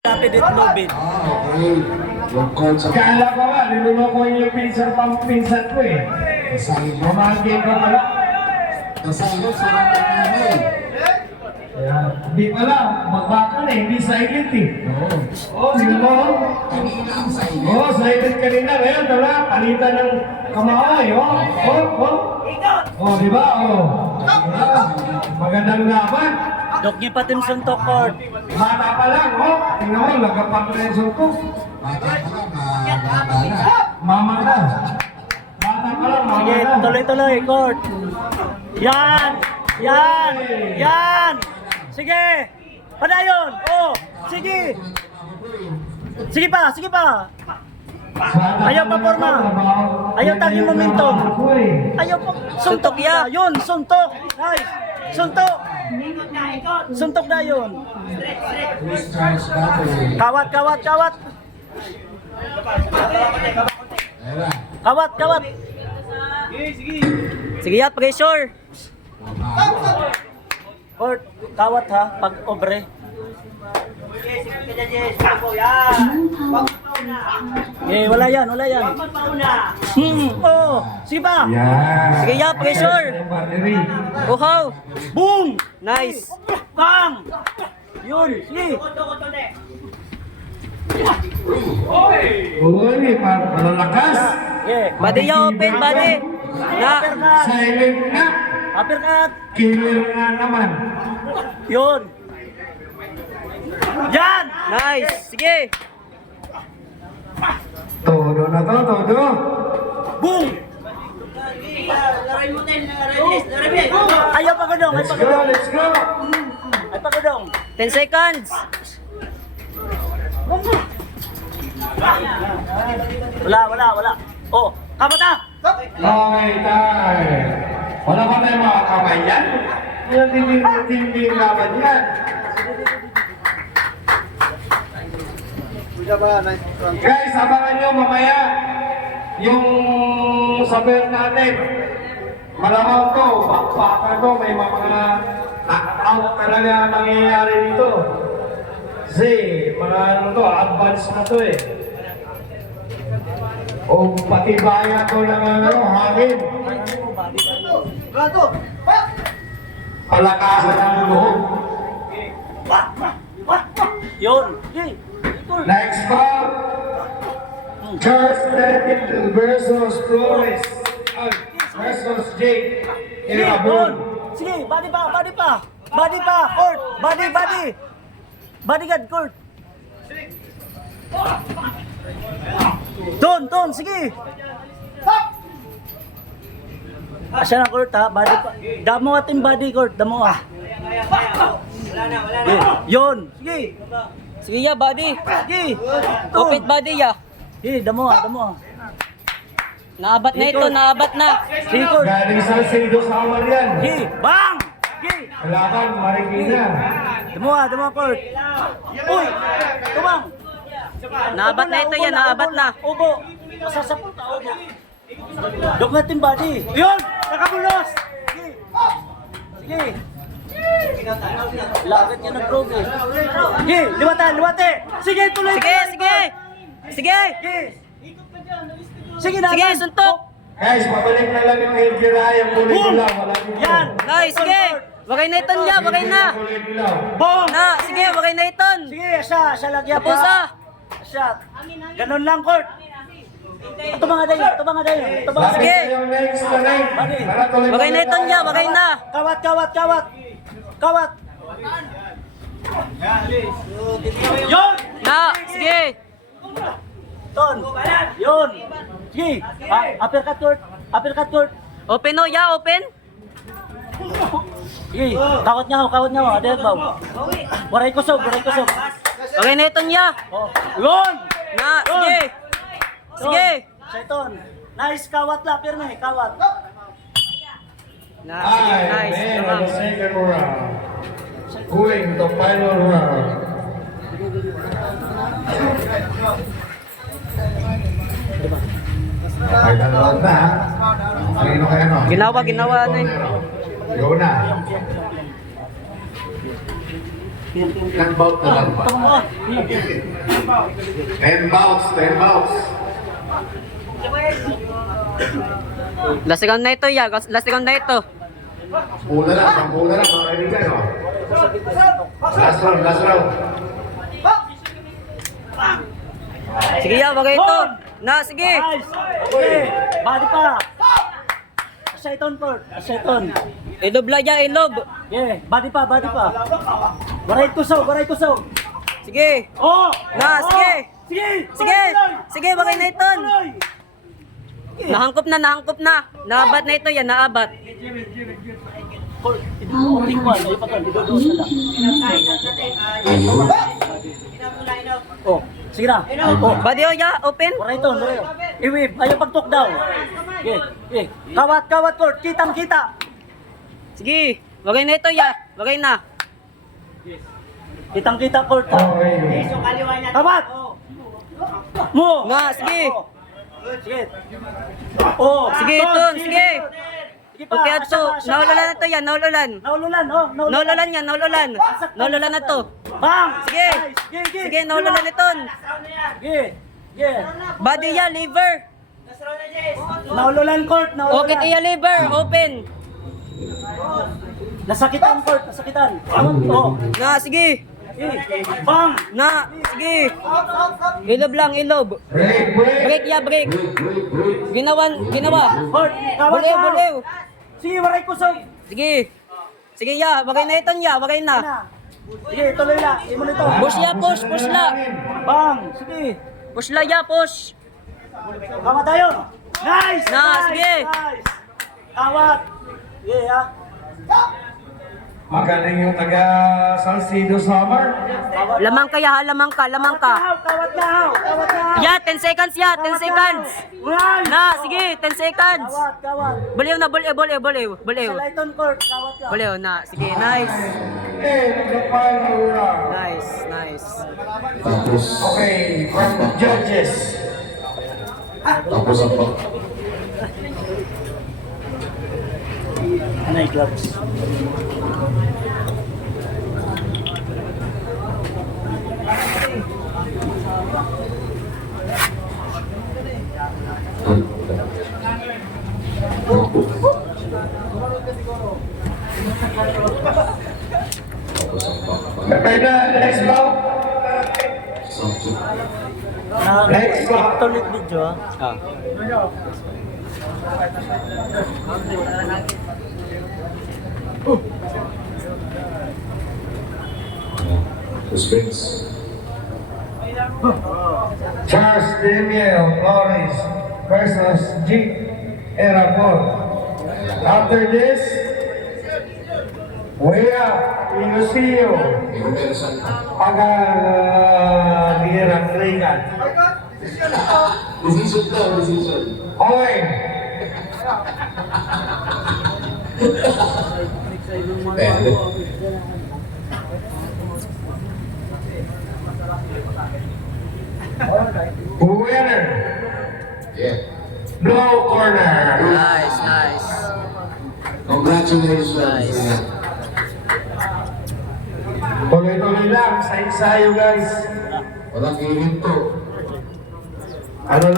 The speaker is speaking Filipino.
Rapid at Lobin. Okay. Yung coach. Kala ko nga, niluloko yung pinsan ko eh. Mamagin ko pala. Kasalo sa mga nanay. Hindi pala, magbaka na hindi silent eh. Oh, di mo? Kanina ang sa inyo. Oh, silent kanina. Ngayon, wala, palitan ng kamay. Oh, di ba? Oh. Magandang laban. Dok niya pa Tim Suntok Court. Mata pa lang, oh. Tingnan mo, lagapag na yung suntok. Bata pa lang, bata na. Mama na. Mata pa lang, mama Sige, na. tuloy-tuloy, Court. Yan! Yan! Yan! Sige! Padayon! Oh! Sige! Sige pa! Sige pa! Ayaw pa forma. Ayaw tag yung momentum. Ayaw pa. Suntok ya! Yun! Suntok! Nice! Suntok! Suntok na yun! Charge battery. Kawat! Kawat! Kawat! Ayan. Kawat! Kawat! Sige ya! Pressure! Court! Kawat ha! Pag obre. Eh, wala yan, wala yan. Oh, sige pa. Yan. Sige ya, pressure. Battery. Uhaw. Boom. Nice. Bang. Yun, sige. Uy, malalakas. Yeah. Body ya, open, body. Na. Silent nga. Uppercut. Killer nga naman. Yun. Yan. Nice. Sige. Todo na to, todo. Boom. Ayaw pagudong, ay Let's go, pagudong. let's go. Ay pagudong. 10 seconds. Wala. Oh, kamata. Okay, tayo. Wala ba tayong mga kamay yan? Yung hindi laban yan. Guys, abangan nyo mamaya yung saber natin. Malamang to, bakbakan to, may mga knock-out talaga nangyayari dito. Kasi mga ano to, advance na to eh. O pati baya to ng ano, hangin. Palakasan ng loob. Yun. Sige. Next bout, Charles David versus Flores versus Jake Sige, Irabon. doon. Sige, body pa. Court. Body. Bodyguard, court. Doon, sige. Asya na court ha, body pa. Damo ating body court, damo ah. Yun, sige. Sige ya, body. Sige. Open body ya. Sige, damo ah. Naabat na ito, naabat na. Sige court. Galing sa Salcedo Samar yan. Sige, bang! Sige. Kalaban, Marikina. Damo court. Uy, tumang. Naabat na ito yan, naabat na. Ubo. Masasapot ka, ubo. Dog natin body. Yun! Nakabulos! Sige. Lagat niya nag-rogue eh. Sige, liwate. Sige, tuloy. Sige. Sige. Sige na. Sige, suntok. Guys, pabalik na lang yung El Giray, yung kulay Boom! dilaw. Wala dito. Yan. Nice, sige. Wagay na iton ya, wagay na. Kulay dilaw. Boom! Na, sige, wagay na iton. Sige, siya lagyan pa. Tapos ah. Siya. Ganun lang, court. Ito mga dayo. Bakit Sige. yung next na name? Bali. Para tuloy-tuloy Wagay na iton ya, wagay na. Kawat. Yun! Na, sige. Ton. Yun. Sige. Uppercut court. Open o ya, open. Sige. Kawat niya ho. Adel ba? Waray kusog. Wagay na iton ya. Oh. Yun! Na, sige. Sige. Seton. Nice kawat la, pirme. Kawat. Na, sige, Ay, nice. man, Tamang. the second round. Going to final round. Final round na. Sino kaya no? Ginawa na eh. Yun na. Ilang bout na lang ba? 10 bouts, 10 bouts. Last round na ito, ya. Last round na ito. Pula lang, mga kaibigan, oh. Last round, last round. Sige, ya. Bagay ito. Na, sige. Nice. Okay. Body pa. Asaiton, Kurt. Asaiton. Ilob lang, ya. Ilob. Yeah. Body pa, body pa. Waray kusog, waray kusog. Sige. Oh! Na, sige. Sige! Sige. Sige, bagay na ito. Nahangkop na, nahangkop na. Naabat na ito, ya. Naabat. Only one. Ay, patol. Idodos na lang. Oh, sige na. Oh, Body, oh, ya. Open. waray ito. I-whip. Ayaw pag-talk daw. Okay, okay. Kawat, kawat, Kurt. Kitang kita. Sige. Bagay na ito, ya. Bagay na. Kitang kita, Kurt. Okay. Kawat! Mo! Na, sige. Sige. Oh, Sige, Ton, Ton. Sige. Sige pa. Okay, ato. Asya pa. Naululan na to, ya. Naululan. Naululan, oh. Naululan yan, naululan. Naululan na to. Bang! Sige. Nice. Sige, Sige, naululan ito. Sige. Sige. Body, ya. Liver. Naululan, Kurt. Naululan. Okay, iya, liver. Open. Nasakitan, Kurt. Nasakitan. Oh. Na, sige. Sige. Bang! Na, sige. Ilob lang, ilob. Break, break. Break, ya, break. Ginawa. Kurt, kawat Bulew, ka. bulew. Sige, waray kusog. Sige. Sige, ya. Bagay na ito, ya. Bagay na. Sige, tuloy lang. Imo nito. Push, ya, push. Push la. Bang! Sige. Push la, ya, push. Kawat tayo. Nice! Na, nice, sige. Nice. Kawat. Sige, ha. Magaling yung taga Salcido Summer. Lamang ka, ya. Lamang ka, lamang ka. Kawat na, haw. Kawat na, haw. Ya, 10 seconds, ya. 10 seconds. Nice! Na, sige. 10 seconds. Kawat, kawat. Bulew na, bulew, bulew, bulew. Bulew. Sa Lighton Court, kawat ka. Bulew na. Sige, nice. And the final round. Nice, nice. Tapos, Okay, from the judges. tapos ang pag... Anay gloves. Tapos ang pag... Prepare na, next bout. Next bout. Tulit video, ha. Ah. Suspense. Charles Daniel Flores versus G. Erapon. After this, Wea Ilusio Universal. Paganirang Regan. Decision daw, decision. Oy! Pwede. Winner! Yeah. Blue corner! Nice, nice. Congratulations. Nice. Tuloy-tuloy lang sa ensayo, guys. Walang hihinto. Ano